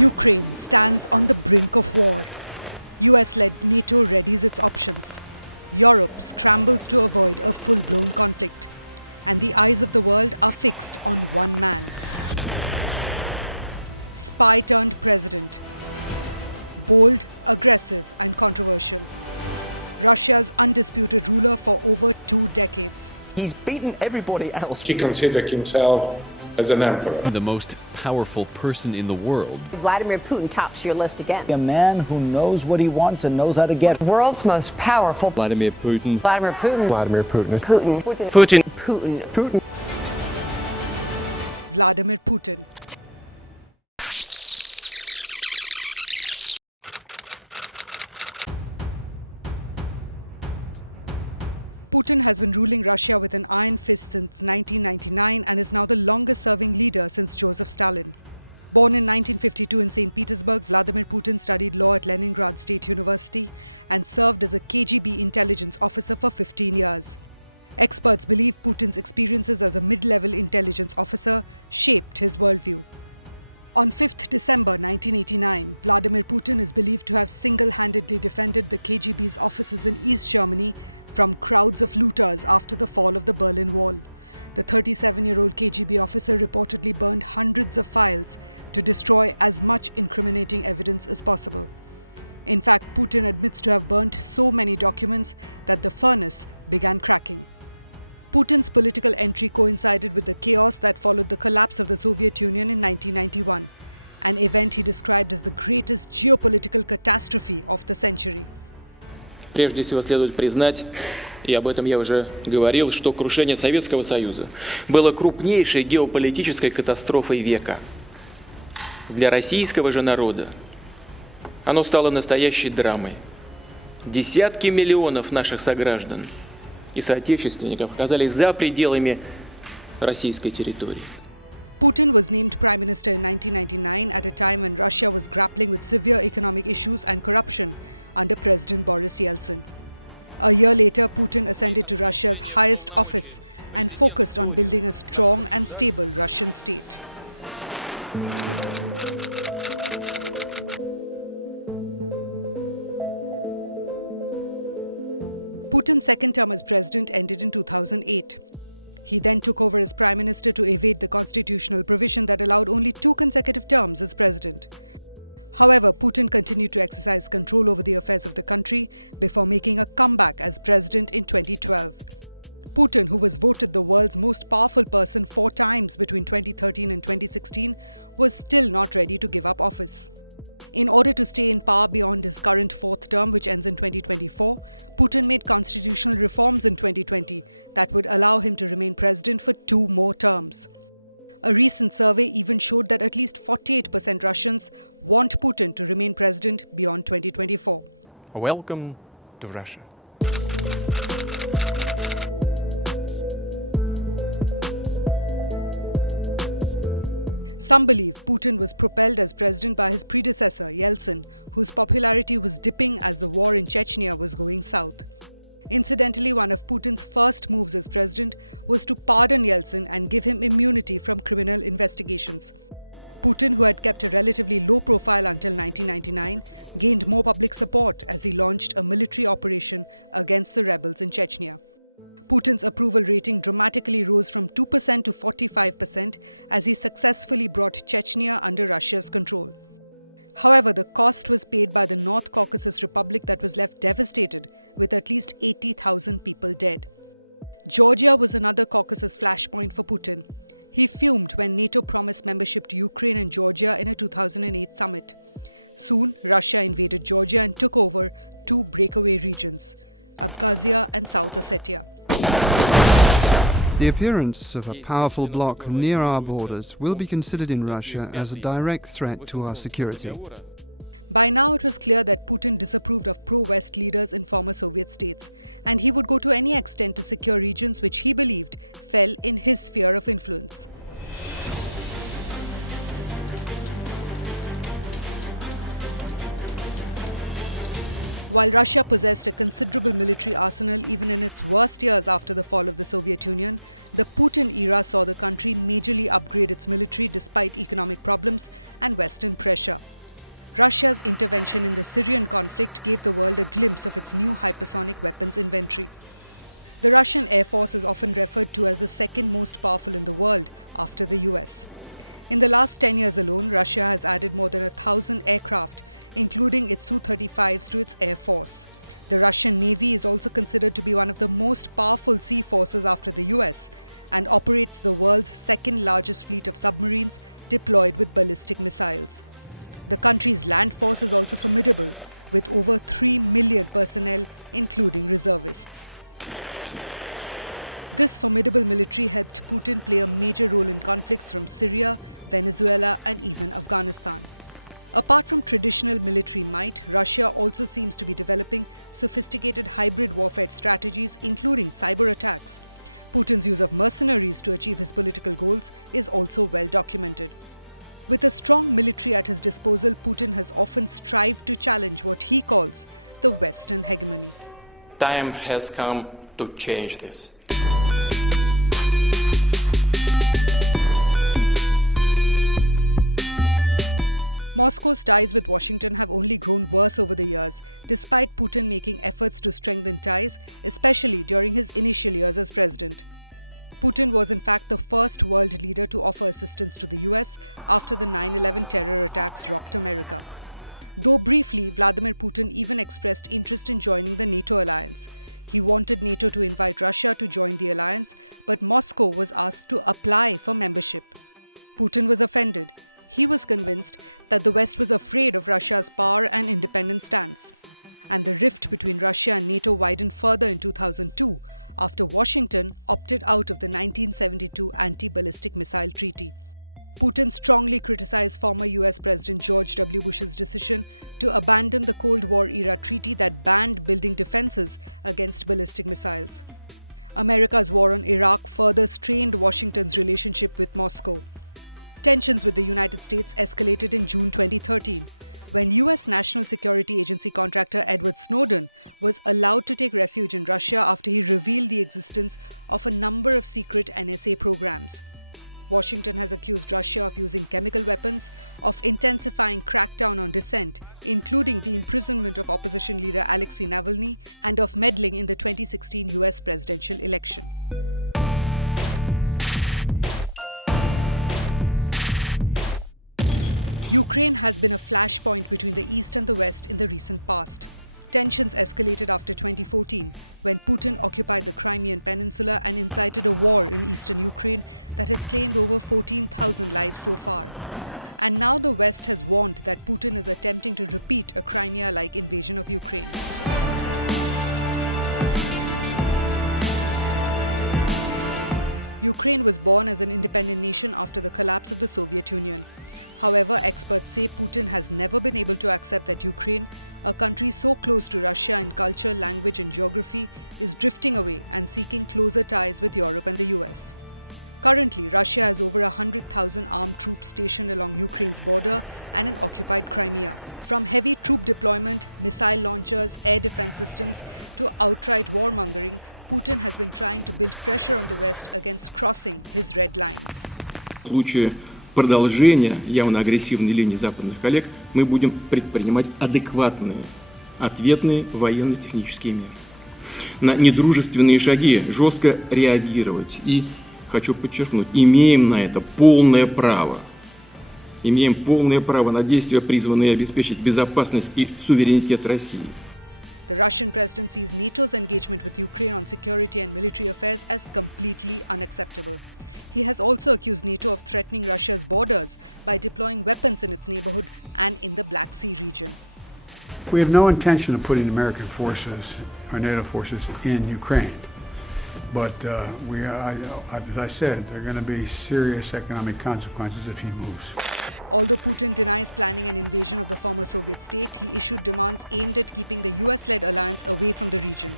Ukraine stands on the brink of war. US-led NATO readies its options. Europe scrambles to avoid a full-blown conflict. And the eyes of the world are fixed on one man. Spy turned president. Bold, aggressive and controversial. Russia's undisputed ruler for over 2 decades. He's beaten everybody else. He considered himself as an emperor. The most powerful person in the world. Vladimir Putin tops your list again. A man who knows what he wants and knows how to get it. World's most powerful. Vladimir Putin. Vladimir Putin. Vladimir Putin. Putin. Putin. Putin. Putin. Vladimir Putin. Putin has been ruling Russia with an iron fist since 1999 and is now the longest-serving leader since Joseph Stalin. Born in 1952 in St. Petersburg, Vladimir Putin studied law at Leningrad State University and served as a KGB intelligence officer for 15 years. Experts believe Putin's experiences as a mid-level intelligence officer shaped his worldview. On 5th December 1989, Vladimir Putin is believed to have single-handedly defended the KGB's offices in East Germany from crowds of looters after the fall of the Berlin Wall. The 37-year-old KGB officer reportedly burned hundreds of files to destroy as much incriminating evidence as possible. In fact, Putin admits to have burnt so many documents that the furnace began cracking. Putin's political entry coincided with the chaos that followed the collapse of the Soviet Union in 1991, an event he described as the greatest geopolitical catastrophe of the century. Прежде всего следует признать, и об этом я уже говорил, что крушение Советского Союза было крупнейшей геополитической катастрофой века. Для российского же народа оно стало настоящей драмой. Десятки миллионов наших сограждан и соотечественников оказались за пределами российской территории. Putin was named Prime Minister in 1999 at a time when Russia was grappling with severe economic issues and corruption under President Boris Yeltsin. A year later, Putin ascended to Russia's highest office and focused on building a strong and stable Russian state. Putin's second term as president ended in 2008. He then took over as prime minister to evade the constitutional provision that allowed only 2 consecutive terms as president. However, Putin continued to exercise control over the affairs of the country before making a comeback as president in 2012. Putin, who was voted the world's most powerful person 4 times between 2013 and 2016, was still not ready to give up office. In order to stay in power beyond his current 4th term, which ends in 2024, Putin made constitutional reforms in 2020 that would allow him to remain president for 2 more terms. A recent survey even showed that at least 48% Russians want Putin to remain president beyond 2024. Welcome to Russia. Some believe Putin was propelled as president by his predecessor, Yeltsin, whose popularity was dipping as the war in Chechnya was going south. Incidentally, one of Putin's first moves as president was to pardon Yeltsin and give him immunity from criminal investigations. Putin, who had kept a relatively low profile until 1999, gained more public support as he launched a military operation against the rebels in Chechnya. Putin's approval rating dramatically rose from 2% to 45% as he successfully brought Chechnya under Russia's control. However, the cost was paid by the North Caucasus Republic that was left devastated, with at least 80,000 people dead. Georgia was another Caucasus flashpoint for Putin. He fumed when NATO promised membership to Ukraine and Georgia in a 2008 summit. Soon, Russia invaded Georgia and took over 2 breakaway regions, Abkhazia and South Ossetia. The appearance of a powerful bloc near our borders will be considered in Russia as a direct threat to our security. By now, it was clear that Putin disapproved of pro-West leaders in former Soviet states, and he would go to any extent to secure regions which he believed fell in his sphere of influence. While Russia possessed a considerable military arsenal even in its worst years after the fall of the Soviet Union, the Putin era saw the country majorly upgrade its military despite economic problems and Western pressure. Russia's intervention in the Syrian conflict gave the world a glimpse of its new hypersonic weapons inventory. The Russian Air Force is often referred to as the second most powerful in the world after the US. In the last 10 years alone, Russia has added more than 1,000 aircraft, including its Su-35s, to its air force. The Russian Navy is also considered to be one of the most powerful sea forces after the US and operates the world's second largest fleet of submarines deployed with ballistic missiles. The country's land force is also formidable, with over 3 million personnel, including reservists. This formidable military helped Putin play a major role in conflicts from Syria, Venezuela, and even Afghanistan. Apart from traditional military might, Russia also seems to be developing sophisticated hybrid warfare strategies, including cyber attacks. Putin's use of mercenaries to achieve his political goals is also well documented. With a strong military at his disposal, Putin has often strived to challenge what he calls the Western hegemony. Time has come to change this. Moscow's ties with Washington have only grown worse over the years, despite Putin making efforts to strengthen ties, especially during his initial years as president. Putin was in fact the first world leader to offer assistance to the US after the 9/11 terror attacks rocked America. Though briefly, Vladimir Putin even expressed interest in joining the NATO alliance. He wanted NATO to invite Russia to join the alliance, but Moscow was asked to apply for membership. Putin was offended. He was convinced that the West was afraid of Russia's power and independent stance. And the rift between Russia and NATO widened further in 2002 after Washington opted out of the 1972 Anti-Ballistic Missile Treaty. Putin strongly criticized former US President George W. Bush's decision to abandon the Cold War-era treaty that banned building defenses against ballistic missiles. America's war on Iraq further strained Washington's relationship with Moscow. Tensions with the United States escalated in June 2013, when US National Security Agency contractor Edward Snowden was allowed to take refuge in Russia after he revealed the existence of a number of secret NSA programs. Washington has accused Russia of using chemical weapons, of intensifying crackdown on dissent, including the imprisonment of opposition leader Alexei Navalny, and of meddling in the 2016 US presidential election. Ukraine has been a flashpoint between the East and the West in the recent past. Tensions escalated after 2014, when Putin occupied the Crimean Peninsula and incited a war in eastern Ukraine that has claimed over 14,000 lives so far. And now the West has warned that Putin is attempting to repeat a Crimea-like invasion of Ukraine. Ukraine was born as an independent nation after the collapse of the Soviet Union. However, experts say Putin has never been able to accept that Ukraine, a country so close to Russia in culture, language and geography, is drifting away and seeking closer ties with Europe and the US. Currently, Russia has over 100,000 armed troops stationed along Ukraine's border and in occupied Crimea. From heavy troop deployment, missile launchers, air defense systems, to outright warmongering, Putin has been trying to build pressure on the West against crossing his red lines. Продолжения явно агрессивной линии западных коллег мы будем предпринимать адекватные, ответные военно-технические меры. На недружественные шаги жестко реагировать. И, хочу подчеркнуть, имеем на это полное право. Имеем полное право на действия, призванные обеспечить безопасность и суверенитет России. The Russian president sees NATO's engagement with Ukraine on security and military affairs as completely unacceptable. He has also accused NATO of threatening Russia's borders by deploying weapons in its neighborhood and in the Black Sea region. We have no intention of putting American forces or NATO forces in Ukraine. But as I said, there are going to be serious economic consequences if he moves. Although Putin denies planning an invasion of the former Soviet state, he issued demands aimed at keeping the US-led alliance away from the region.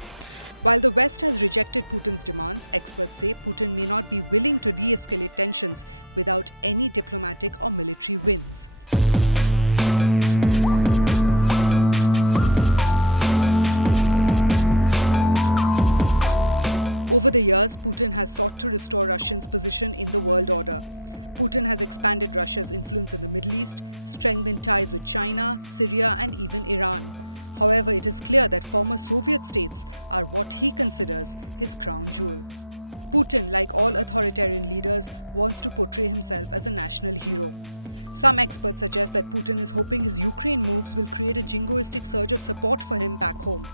While the West has rejected Putin's demands, experts say Putin may not be willing to de-escalate tensions without any diplomatic or military wins. Over the years, Putin has sought to restore Russia's position in the world order. Putin has expanded Russia's influence in the Middle East, strengthened ties with China, Syria, and even Iran. However, it is clear that former Soviet states are what he considers his crown jewel. Putin, like all authoritarian leaders, wants to portray himself as a national hero. Some experts suggest that Putin is hoping his Ukraine moves will create a jingoistic surge of support for him back home.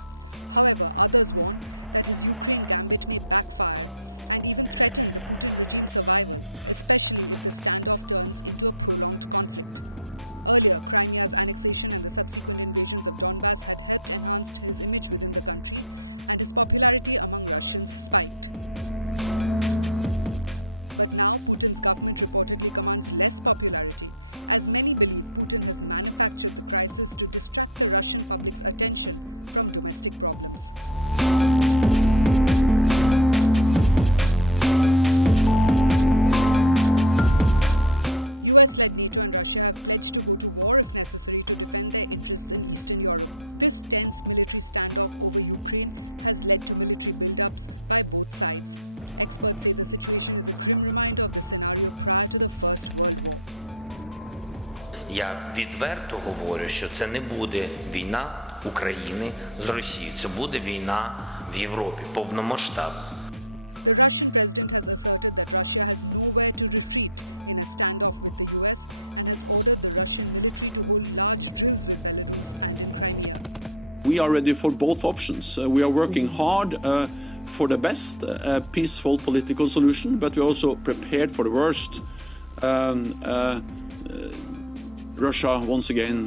However, others warn that his Ukraine gambit may backfire and even threaten the Putin regime's survival, especially if the standoff turns into a prolonged conflict. Earlier, Crimea's annexation and the subsequent invasions of Donbass had helped enhance his image within the country, and his popularity among Russians spiked. But now Putin's government reportedly commands less popularity, as many believe Putin has manufactured the crisis to distract the Russian public's attention from domestic problems. US-led NATO and Russia have pledged to go to war if necessary to defend their interests in Eastern Europe. This tense military standoff over Ukraine has led to military build-ups by both sides. Experts say the situation is a grim reminder of the scenario prior to the First World War. Я відверто говорю, що це не буде війна України з Росією. Це буде війна в Європі, повномасштабна. The Russian president has asserted that Russia has nowhere to retreat in a standoff with the US and has ordered the Russian military to hold large drills with Belarus and in Crimea. We are ready for both options. We are working hard for the best peaceful political solution, but we're also prepared for the worst. Russia once again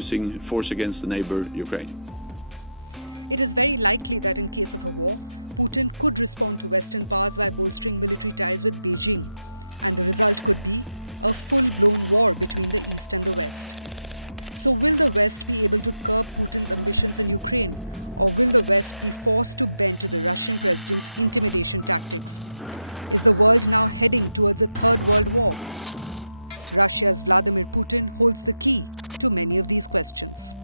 using force against the neighbor Ukraine. It is very likely that in case of a war, Putin could respond to Western powers by bolstering military ties with Beijing, and the result could be a full-blown war between the East and the West. So will the West be able to curb Putin's ambitions in Ukraine, or will the West be forced to bend to the Russian president's intimidation tactics? Is the world now heading towards a third world war? Russia's Vladimir Putin holds the key to many of these questions.